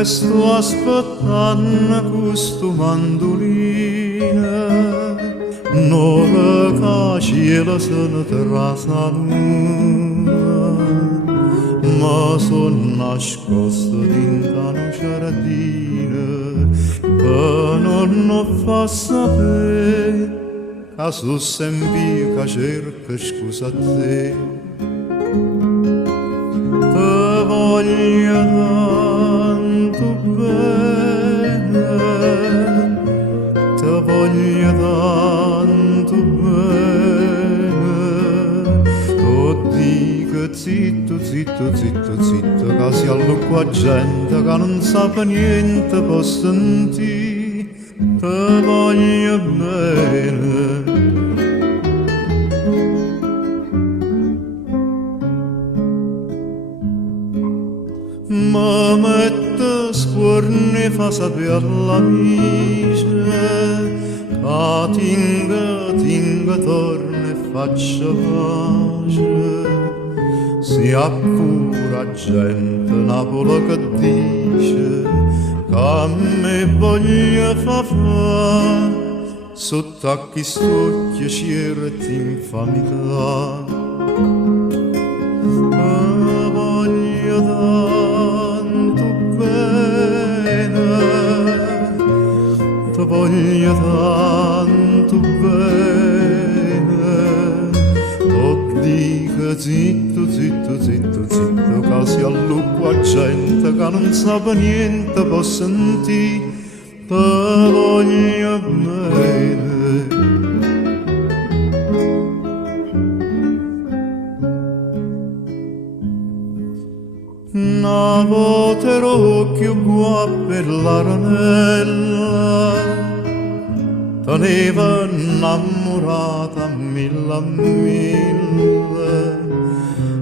Sto aspettando questo mandolino, non le caciela se ne trasa luna, ma son nascosto dentro un giardino, che non fa sapere, che sono sempre che cerca scusa a te. Te voglio tanto bene, te voglio tanto bene, tu dico zitto, zitto, zitto, zitto, che si allucca gente che non sa niente può sentire, te voglio bene. Ma mette scuorne e fa sapere l'amice che tinga, torna e faccia pace. Si accura gente Napoli che dice che a me voglia fa sotto a chi stucchia certi infamità. Ma voglio tanto bene, ti voglio tanto bene, tu dica zitto, zitto, zitto, zitto, che si allucca a gente che non sa niente può sentire, ti voglio bene. Una volta ero più guapo per la ranella, teneva innamorata a mille,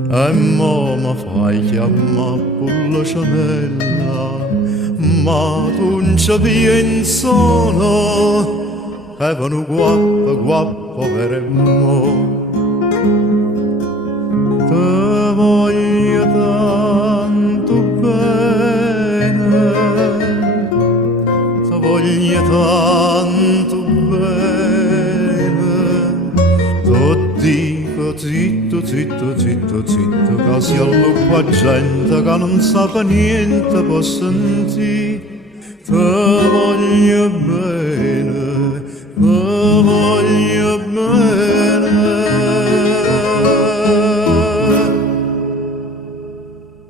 e mo mi fai chiamare Pulcianella, ma tu non ci penso, e vanno guapo, guapo per mo. Te voglio tanto bene, te voglio tanto bene, tu dico zitto, zitto, zitto, zitto, che si allucca gente che non sa niente può sentire, te voglio bene.